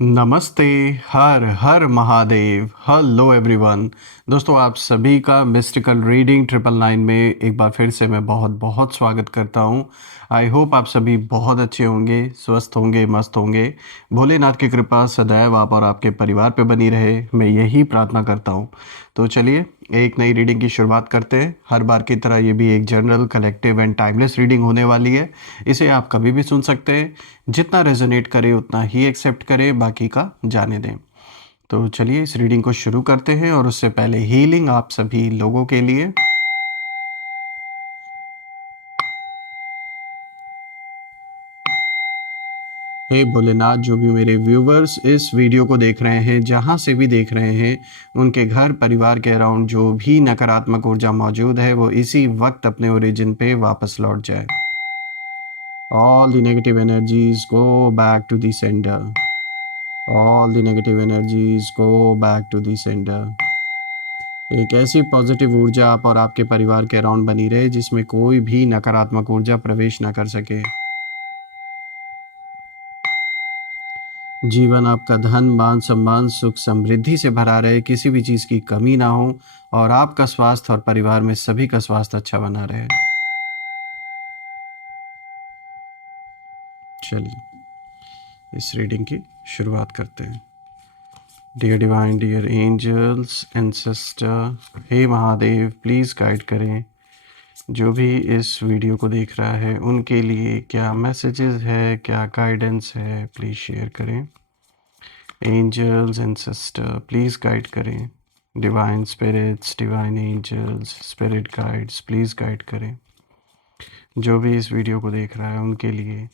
नमस्ते। Har Har Mahadev. Hello everyone. दोस्तों, आप सभी का मिस्टिकल रीडिंग 999 में एक बार फिर से मैं बहुत बहुत स्वागत करता हूं। आई होप आप सभी बहुत अच्छे होंगे, स्वस्थ होंगे, मस्त होंगे। भोलेनाथ की कृपा सदैव आप और आपके परिवार पे बनी रहे, मैं यही प्रार्थना करता हूं। तो चलिए एक नई रीडिंग की शुरुआत करते हैं। हर बार की तरह ये भी एक general, collective and timeless reading होने वाली है। इसे आप कभी भी सुन सकते हैं। जितना रेजोनेट करे उतना ही एक्सेप्ट करें, बाकी का जाने दें। तो चलिए इस रीडिंग को शुरू करते हैं, और उससे पहले हीलिंग आप सभी लोगों के लिए। हे भोलेनाथ, जो भी मेरे व्यूवर्स इस वीडियो को देख रहे हैं, जहाँ से भी देख रहे हैं, उनके घर परिवार के अराउंड जो भी नकारात्मक ऊर्जा मौजूद है वो इसी वक्त अपने ओरिजिन पे वापस लौट जाए। All the negative energies go back to the centre. All the negative energies go back to the centre. एक ऐसी पॉजिटिव ऊर्जा आप और आपके परिवार के अराउंड बनी रहे जिसमें कोई भी नकारात्मक ऊर्जा प्रवेश ना कर सके। जीवन आपका धन, मान सम्मान, सुख समृद्धि से भरा रहे, किसी भी चीज़ की कमी ना हो, और आपका स्वास्थ्य और परिवार में सभी का स्वास्थ्य अच्छा बना रहे। चलिए इस रीडिंग की शुरुआत करते हैं। Dear divine, dear angels, ancestor, हे महादेव, प्लीज़ गाइड करें जो भी इस वीडियो को देख रहा है उनके लिए क्या मैसेजेस है, क्या गाइडेंस है, प्लीज़ शेयर करें। Angels and sister please guide करें। Divine spirits, divine angels, spirit guides please guide करें जो भी इस वीडियो को देख रहा है उनके लिए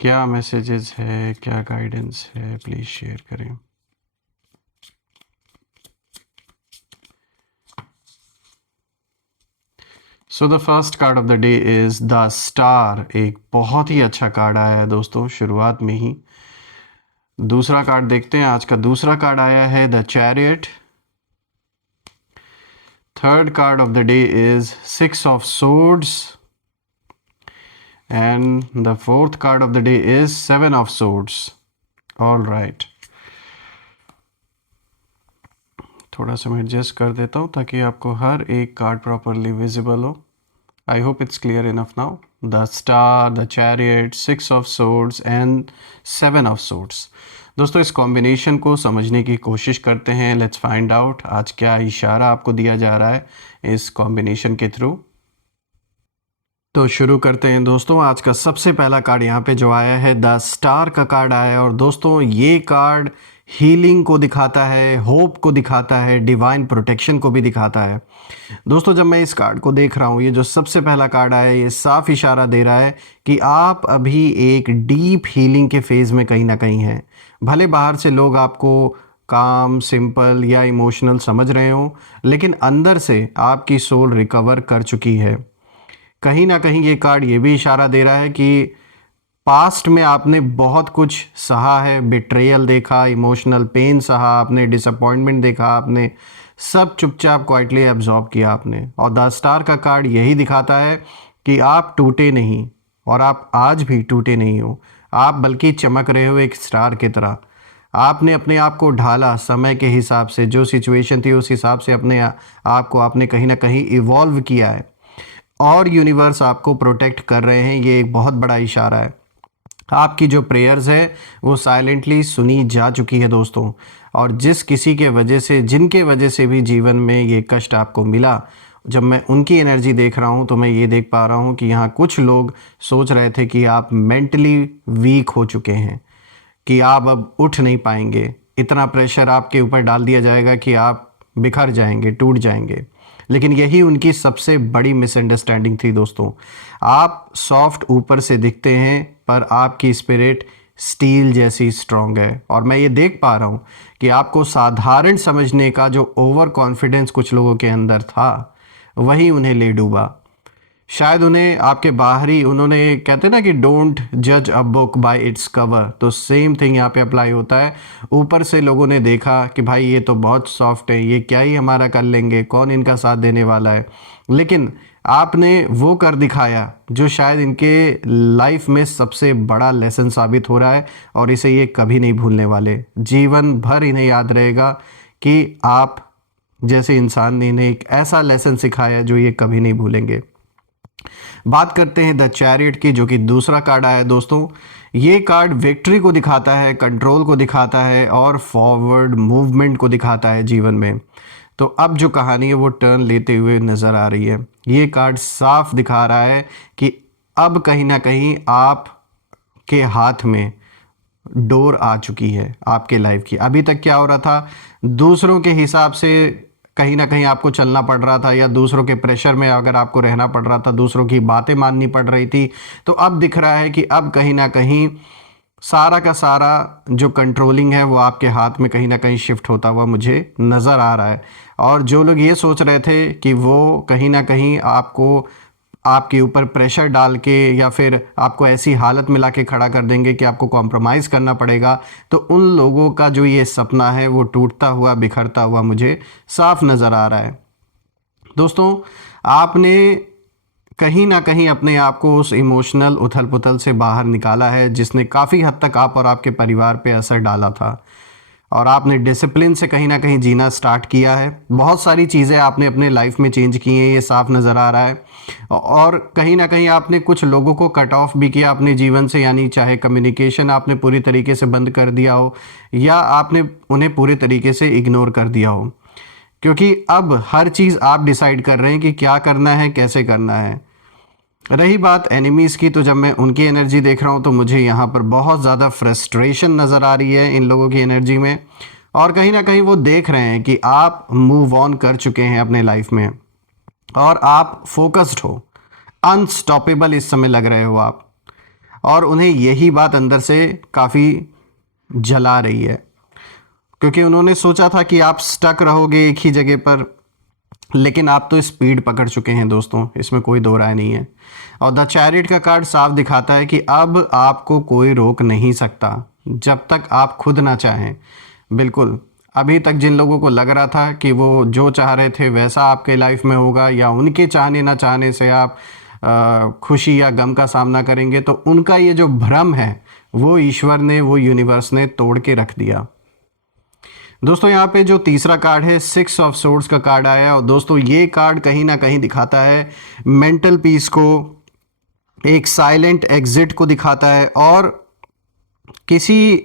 क्या मैसेजेस है, क्या गाइडेंस है, प्लीज़ शेयर करें। So the first card of the day is the star. एक बहुत ही अच्छा कार्ड आया है दोस्तों शुरुआत में ही। दूसरा कार्ड देखते हैं। आज का दूसरा कार्ड आया है the chariot. Third card of the day is 6 of swords, and the fourth card of the day is 7 of swords. All right, थोड़ा सा मैं एडजस्ट कर देता हूँ ताकि आपको हर एक कार्ड प्रॉपरली विजिबल हो। I hope it's clear enough now. The star, the chariot, 6 of swords and 7 of swords. दोस्तों, इस कॉम्बिनेशन को समझने की कोशिश करते हैं। लेट्स फाइंड आउट आज क्या इशारा आपको दिया जा रहा है इस कॉम्बिनेशन के थ्रू। तो शुरू करते हैं दोस्तों। आज का सबसे पहला कार्ड यहाँ पे जो आया है द स्टार का कार्ड आया है, और दोस्तों ये कार्ड हीलिंग को दिखाता है, होप को दिखाता है, डिवाइन प्रोटेक्शन को भी दिखाता है। दोस्तों, जब मैं इस कार्ड को देख रहा हूँ, ये जो सबसे पहला कार्ड आया है, ये साफ इशारा दे रहा है कि आप अभी एक डीप हीलिंग के फेज़ में कहीं ना कहीं हैं। भले बाहर से लोग आपको काम, सिंपल या इमोशनल समझ रहे हो, लेकिन अंदर से आपकी सोल रिकवर कर चुकी है। कहीं ना कहीं ये कार्ड ये भी इशारा दे रहा है कि पास्ट में आपने बहुत कुछ सहा है, बिट्रेयल देखा, इमोशनल पेन सहा आपने, डिसअपॉइंटमेंट देखा आपने, सब चुपचाप क्वाइटली एब्जॉर्ब किया आपने। और द स्टार का कार्ड यही दिखाता है कि आप टूटे नहीं, और आप आज भी टूटे नहीं हो। आप बल्कि चमक रहे हो एक स्टार की तरह। आपने अपने आप को ढाला समय के हिसाब से, जो सिचुएशन थी उस हिसाब से अपने आप को आपने कहीं ना कहीं इवॉल्व किया है, और यूनिवर्स आपको प्रोटेक्ट कर रहे हैं। ये एक बहुत बड़ा इशारा है। आपकी जो प्रेयर्स है वो साइलेंटली सुनी जा चुकी है दोस्तों। और जिस किसी के वजह से, जिनके वजह से भी जीवन में ये कष्ट आपको मिला, जब मैं उनकी एनर्जी देख रहा हूँ तो मैं ये देख पा रहा हूँ कि यहाँ कुछ लोग सोच रहे थे कि आप मेंटली वीक हो चुके हैं, कि आप अब उठ नहीं पाएंगे, इतना प्रेशर आपके ऊपर डाल दिया जाएगा कि आप बिखर जाएंगे, टूट जाएंगे। लेकिन यही उनकी सबसे बड़ी मिसअंडरस्टैंडिंग थी दोस्तों। आप सॉफ्ट ऊपर से दिखते हैं, पर आपकी स्पिरिट स्टील जैसी स्ट्रांग है। और मैं ये देख पा रहा हूँ कि आपको साधारण समझने का जो ओवर कॉन्फिडेंस कुछ लोगों के अंदर था, वही उन्हें ले डूबा। शायद उन्हें आपके बाहरी, उन्होंने कहते हैं ना कि डोंट जज a book by its cover, तो सेम थिंग यहाँ पे अप्लाई होता है। ऊपर से लोगों ने देखा कि भाई ये तो बहुत सॉफ्ट है, ये क्या ही हमारा कर लेंगे, कौन इनका साथ देने वाला है। लेकिन आपने वो कर दिखाया जो शायद इनके लाइफ में सबसे बड़ा लेसन साबित हो रहा है, और इसे ये कभी नहीं भूलने वाले। जीवन भर इन्हें याद रहेगा कि आप जैसे इंसान ने इन्हें एक ऐसा लेसन सिखाया जो ये कभी नहीं भूलेंगे। बात करते हैं द चैरियट की, जो कि दूसरा कार्ड आया है दोस्तों। ये कार्ड विक्ट्री को दिखाता है, कंट्रोल को दिखाता है और फॉरवर्ड मूवमेंट को दिखाता है जीवन में। तो अब जो कहानी है वो टर्न लेते हुए नज़र आ रही है। ये कार्ड साफ दिखा रहा है कि अब कहीं ना कहीं आप के हाथ में डोर आ चुकी है आपके लाइफ की। अभी तक क्या हो रहा था, दूसरों के हिसाब से कहीं ना कहीं आपको चलना पड़ रहा था, या दूसरों के प्रेशर में अगर आपको रहना पड़ रहा था, दूसरों की बातें माननी पड़ रही थी। तो अब दिख रहा है कि अब कहीं ना कहीं सारा का सारा जो कंट्रोलिंग है वो आपके हाथ में कहीं ना कहीं शिफ्ट होता हुआ मुझे नज़र आ रहा है। और जो लोग ये सोच रहे थे कि वो कहीं ना कहीं आपको आपके ऊपर प्रेशर डाल के या फिर आपको ऐसी हालत में ला के खड़ा कर देंगे कि आपको कॉम्प्रोमाइज़ करना पड़ेगा, तो उन लोगों का जो ये सपना है वो टूटता हुआ बिखरता हुआ मुझे साफ नज़र आ रहा है। दोस्तों, आपने कहीं ना कहीं अपने आप को उस इमोशनल उथल पुथल से बाहर निकाला है जिसने काफ़ी हद तक आप और आपके परिवार पे असर डाला था, और आपने डिसिप्लिन से कहीं ना कहीं जीना स्टार्ट किया है। बहुत सारी चीज़ें आपने अपने लाइफ में चेंज की हैं, ये साफ नज़र आ रहा है। और कहीं ना कहीं आपने कुछ लोगों को कट ऑफ भी किया अपने जीवन से, यानी चाहे कम्युनिकेशन आपने पूरी तरीके से बंद कर दिया हो या आपने उन्हें पूरे तरीके से इग्नोर कर दिया हो, क्योंकि अब हर चीज़ आप डिसाइड कर रहे हैं कि क्या करना है, कैसे करना है। रही बात एनिमीज़ की, तो जब मैं उनकी एनर्जी देख रहा हूँ तो मुझे यहाँ पर बहुत ज़्यादा फ्रस्ट्रेशन नज़र आ रही है इन लोगों की एनर्जी में, और कहीं ना कहीं वो देख रहे हैं कि आप मूव ऑन कर चुके हैं अपने लाइफ में और आप फोकस्ड हो, अनस्टॉपेबल इस समय लग रहे हो आप, और उन्हें यही बात अंदर से काफ़ी जला रही है, क्योंकि उन्होंने सोचा था कि आप स्टक रहोगे एक ही जगह पर, लेकिन आप तो स्पीड पकड़ चुके हैं दोस्तों, इसमें कोई दो राय नहीं है। और द चैरियट का कार्ड साफ दिखाता है कि अब आपको कोई रोक नहीं सकता जब तक आप खुद ना चाहें। बिल्कुल, अभी तक जिन लोगों को लग रहा था कि वो जो चाह रहे थे वैसा आपके लाइफ में होगा, या उनके चाहने ना चाहने से आप खुशी या गम का सामना करेंगे, तो उनका ये जो भ्रम है वो ईश्वर ने, वो यूनिवर्स ने तोड़ के रख दिया। दोस्तों, यहाँ पे जो तीसरा कार्ड है, 6 ऑफ सोर्ड्स का कार्ड आया, और दोस्तों ये कार्ड कहीं ना कहीं दिखाता है मेंटल पीस को, एक साइलेंट एग्जिट को दिखाता है, और किसी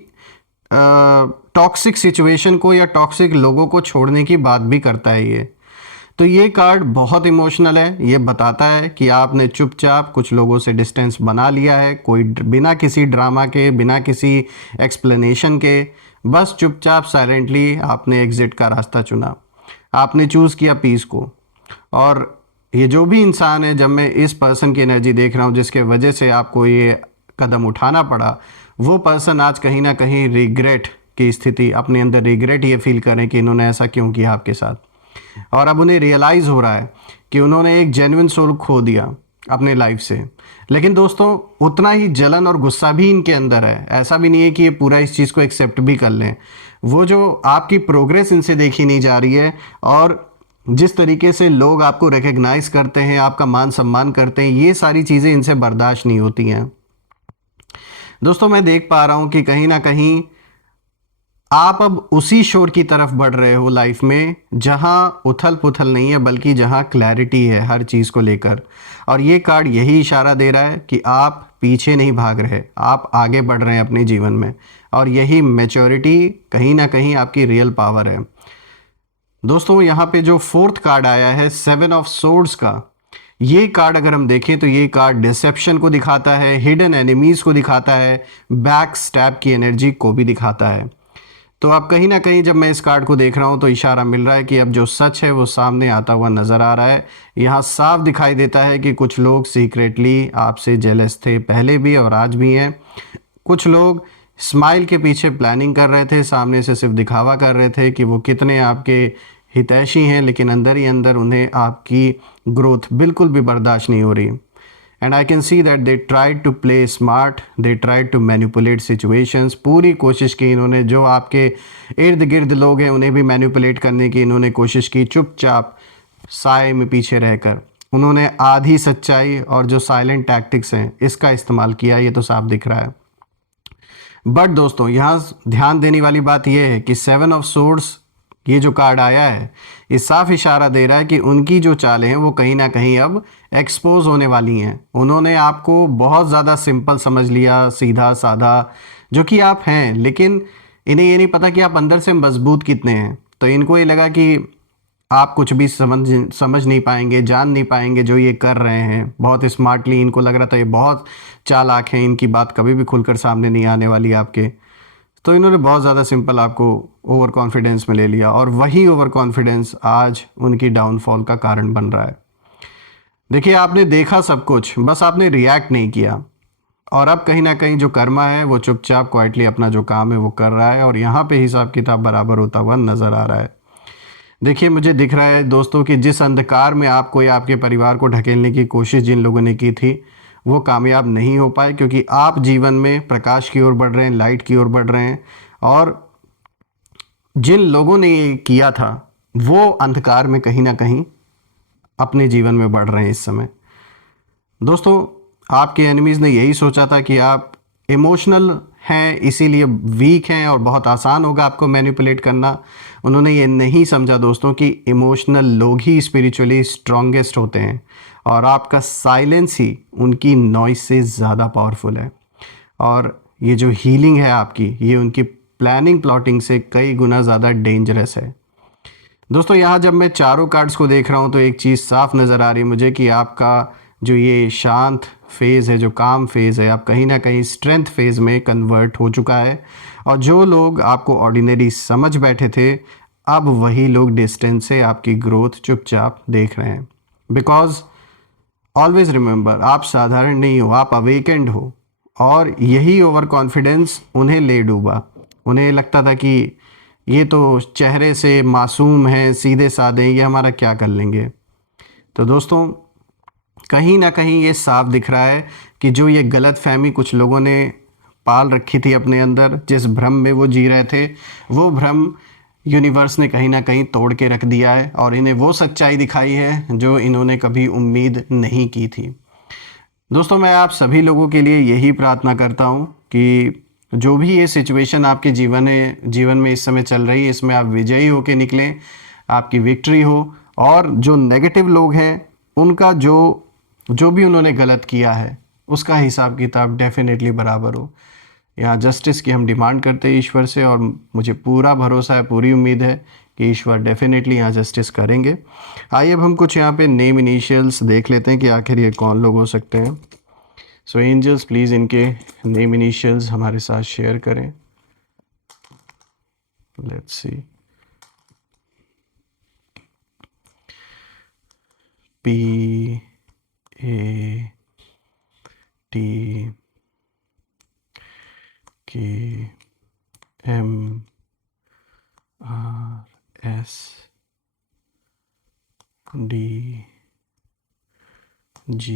टॉक्सिक सिचुएशन को या टॉक्सिक लोगों को छोड़ने की बात भी करता है ये। तो ये कार्ड बहुत इमोशनल है। ये बताता है कि आपने चुपचाप कुछ लोगों से डिस्टेंस बना लिया है, कोई बिना किसी ड्रामा के, बिना किसी एक्सप्लेनेशन के, बस चुपचाप साइलेंटली आपने एग्ज़िट का रास्ता चुना, आपने चूज़ किया पीस को। और ये जो भी इंसान है, जब मैं इस पर्सन की एनर्जी देख रहा हूँ जिसके वजह से आपको ये कदम उठाना पड़ा, वो पर्सन आज कहीं ना कहीं रिग्रेट की स्थिति, अपने अंदर रिग्रेट ये फील करें कि इन्होंने ऐसा क्यों किया आपके साथ, और अब उन्हें रियलाइज़ हो रहा है कि उन्होंने एक जेन्युइन सोल खो दिया अपने लाइफ से। लेकिन दोस्तों, उतना ही जलन और गुस्सा भी इनके अंदर है, ऐसा भी नहीं है कि ये पूरा इस चीज़ को एक्सेप्ट भी कर लें। वो जो आपकी प्रोग्रेस इनसे देखी नहीं जा रही है, और जिस तरीके से लोग आपको रिकग्नाइज करते हैं, आपका मान सम्मान करते हैं, ये सारी चीज़ें इनसे बर्दाश्त नहीं होती हैं। दोस्तों, मैं देख पा रहा हूँ कि कहीं ना कहीं आप अब उसी शोर की तरफ बढ़ रहे हो लाइफ में जहां उथल पुथल नहीं है, बल्कि जहां क्लैरिटी है हर चीज़ को लेकर। और ये कार्ड यही इशारा दे रहा है कि आप पीछे नहीं भाग रहे, आप आगे बढ़ रहे हैं अपने जीवन में, और यही मैच्योरिटी कहीं ना कहीं आपकी रियल पावर है। दोस्तों, यहाँ पे जो फोर्थ कार्ड आया है, 7 ऑफ सोर्ड्स का, ये कार्ड अगर हम देखें तो ये कार्ड डिसेप्शन को दिखाता है, हिडन एनिमीज़ को दिखाता है, बैक स्टैब की एनर्जी को भी दिखाता है। तो अब कहीं ना कहीं जब मैं इस कार्ड को देख रहा हूँ तो इशारा मिल रहा है कि अब जो सच है वो सामने आता हुआ नज़र आ रहा है। यहाँ साफ दिखाई देता है कि कुछ लोग सीक्रेटली आपसे जेलस थे, पहले भी और आज भी हैं। कुछ लोग स्माइल के पीछे प्लानिंग कर रहे थे, सामने से सिर्फ दिखावा कर रहे थे कि वो कितने आपके हितैषी हैं, लेकिन अंदर ही अंदर उन्हें आपकी ग्रोथ बिल्कुल भी बर्दाश्त नहीं हो रही। And I can see that they tried to play smart, they tried to manipulate situations. पूरी कोशिश की इन्होंने, जो आपके इर्द गिर्द लोग हैं उन्हें भी मैनिपुलेट करने की इन्होंने कोशिश की, चुपचाप साए में पीछे रहकर। उन्होंने आधी सच्चाई और जो साइलेंट टैक्टिक्स हैं इसका इस्तेमाल किया, ये तो साफ दिख रहा है। बट दोस्तों यहाँ ध्यान देने वाली बात यह है कि 7 ऑफ सोर्ड्स ये जो कार्ड आया है ये साफ इशारा दे रहा है कि उनकी जो चालें हैं वो कहीं ना कहीं अब एक्सपोज होने वाली हैं। उन्होंने आपको बहुत ज़्यादा सिंपल समझ लिया, सीधा साधा, जो कि आप हैं, लेकिन इन्हें ये नहीं पता कि आप अंदर से मजबूत कितने हैं। तो इनको ये लगा कि आप कुछ भी समझ नहीं पाएंगे, जान नहीं पाएंगे जो ये कर रहे हैं। बहुत स्मार्टली इनको लग रहा था ये बहुत चालाक हैं, इनकी बात कभी भी खुलकर सामने नहीं आने वाली आपके। तो इन्होंने बहुत ज़्यादा सिंपल आपको ओवर कॉन्फिडेंस में ले लिया, और वही ओवर कॉन्फिडेंस आज उनकी डाउनफॉल का कारण बन रहा है। देखिए, आपने देखा सब कुछ, बस आपने रिएक्ट नहीं किया, और अब कहीं ना कहीं जो कर्मा है वो चुपचाप क्वाइटली अपना जो काम है वो कर रहा है, और यहाँ पे हिसाब किताब बराबर होता हुआ नज़र आ रहा है। देखिए, मुझे दिख रहा है दोस्तों कि जिस अंधकार में आपको या आपके परिवार को ढकेलने की कोशिश जिन लोगों ने की थी वो कामयाब नहीं हो पाए, क्योंकि आप जीवन में प्रकाश की ओर बढ़ रहे हैं, लाइट की ओर बढ़ रहे हैं, और जिन लोगों ने ये किया था वो अंधकार में कहीं ना कहीं अपने जीवन में बढ़ रहे हैं इस समय। दोस्तों, आपके एनिमीज़ ने यही सोचा था कि आप इमोशनल हैं, इसीलिए वीक हैं और बहुत आसान होगा आपको मैनिपुलेट करना। उन्होंने ये नहीं समझा दोस्तों कि इमोशनल लोग ही स्पिरिचुअली स्ट्रॉन्गेस्ट होते हैं, और आपका साइलेंस ही उनकी नॉइस से ज़्यादा पावरफुल है। और ये जो हीलिंग है आपकी, ये उनकी प्लानिंग प्लॉटिंग से कई गुना ज़्यादा डेंजरस है। दोस्तों, यहाँ जब मैं चारों कार्ड्स को देख रहा हूँ तो एक चीज़ साफ नज़र आ रही है मुझे कि आपका जो ये शांत फेज़ है, जो काम फेज़ है, आप कहीं ना कहीं स्ट्रेंथ फेज़ में कन्वर्ट हो चुका है। और जो लोग आपको ऑर्डिनरी समझ बैठे थे, अब वही लोग डिस्टेंस से आपकी ग्रोथ चुपचाप देख रहे हैं। बिकॉज ऑलवेज रिमेंबर, आप साधारण नहीं हो, आप अवेकेंड हो। और यही ओवर कॉन्फिडेंस उन्हें ले डूबा। उन्हें लगता था कि ये तो चेहरे से मासूम हैं, सीधे साधे, ये हमारा क्या कर लेंगे। तो दोस्तों, कहीं ना कहीं ये साफ दिख रहा है कि जो ये गलत फहमी कुछ लोगों ने पाल रखी थी अपने अंदर, जिस भ्रम में वो जी रहे थे, वो भ्रम यूनिवर्स ने कहीं ना कहीं तोड़ के रख दिया है, और इन्हें वो सच्चाई दिखाई है जो इन्होंने कभी उम्मीद नहीं की थी। दोस्तों, मैं आप सभी लोगों के लिए यही प्रार्थना करता हूँ कि जो भी ये सिचुएशन आपके जीवन में इस समय चल रही है, इसमें आप विजयी होके निकलें, आपकी विक्ट्री हो, और जो नेगेटिव लोग हैं उनका जो भी उन्होंने गलत किया है उसका हिसाब किताब डेफिनेटली बराबर हो। यहाँ जस्टिस की हम डिमांड करते हैं ईश्वर से, और मुझे पूरा भरोसा है, पूरी उम्मीद है कि ईश्वर डेफिनेटली यहाँ जस्टिस करेंगे। आइए अब हम कुछ यहाँ पे नेम इनिशियल्स देख लेते हैं कि आखिर ये कौन लोग हो सकते हैं। सो एंजल्स, प्लीज़ इनके नेम इनिशियल्स हमारे साथ शेयर करें। Let's see. P A T K M R S D G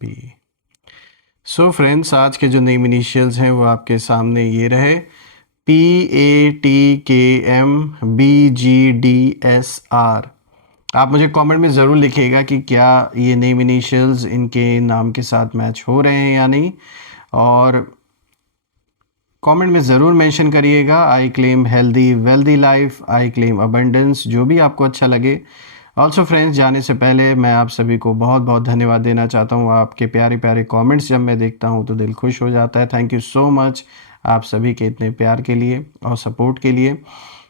B। So friends, आज के जो नेम इनिशियल्स हैं वो आपके सामने ये रहे, PATKMBGDSR। आप मुझे कमेंट में ज़रूर लिखिएगा कि क्या ये नेम इनिशियल्स इनके नाम के साथ मैच हो रहे हैं या नहीं, और कमेंट में ज़रूर मेंशन करिएगा I claim healthy wealthy life, I claim abundance, जो भी आपको अच्छा लगे। ऑल्सो फ्रेंड्स, जाने से पहले मैं आप सभी को बहुत बहुत धन्यवाद देना चाहता हूँ। आपके प्यारे प्यारे कमेंट्स जब मैं देखता हूँ तो दिल खुश हो जाता है। थैंक यू सो मच आप सभी के इतने प्यार के लिए और सपोर्ट के लिए।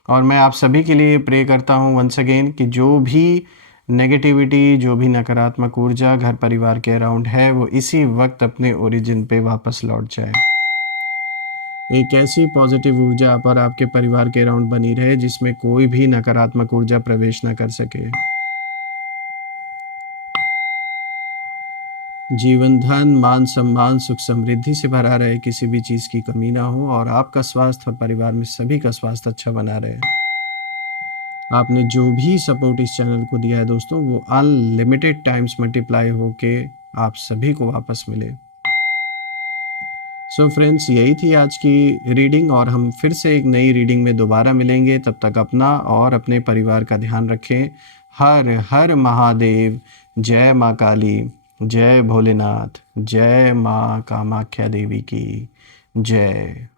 और मैं आप सभी के लिए प्रे करता हूँ वंस अगेन कि जो भी नेगेटिविटी, जो भी नकारात्मक ऊर्जा घर परिवार के अराउंड है, वो इसी वक्त अपने ओरिजिन पे वापस लौट जाए। एक ऐसी पॉजिटिव ऊर्जा पर आपके परिवार के अराउंड बनी रहे जिसमें कोई भी नकारात्मक ऊर्जा प्रवेश न कर सके। जीवन धन, मान सम्मान, सुख समृद्धि से भरा रहे, किसी भी चीज़ की कमी ना हो, और आपका स्वास्थ्य और परिवार में सभी का स्वास्थ्य अच्छा बना रहे। आपने जो भी सपोर्ट इस चैनल को दिया है दोस्तों, वो अनलिमिटेड टाइम्स मल्टीप्लाई होके आप सभी को वापस मिले। सो फ्रेंड्स, यही थी आज की रीडिंग, और हम फिर से एक नई रीडिंग में दोबारा मिलेंगे। तब तक अपना और अपने परिवार का ध्यान रखें। हर हर महादेव। जय माँ काली, जय भोलेनाथ, जय माँ कामाख्या देवी की जय।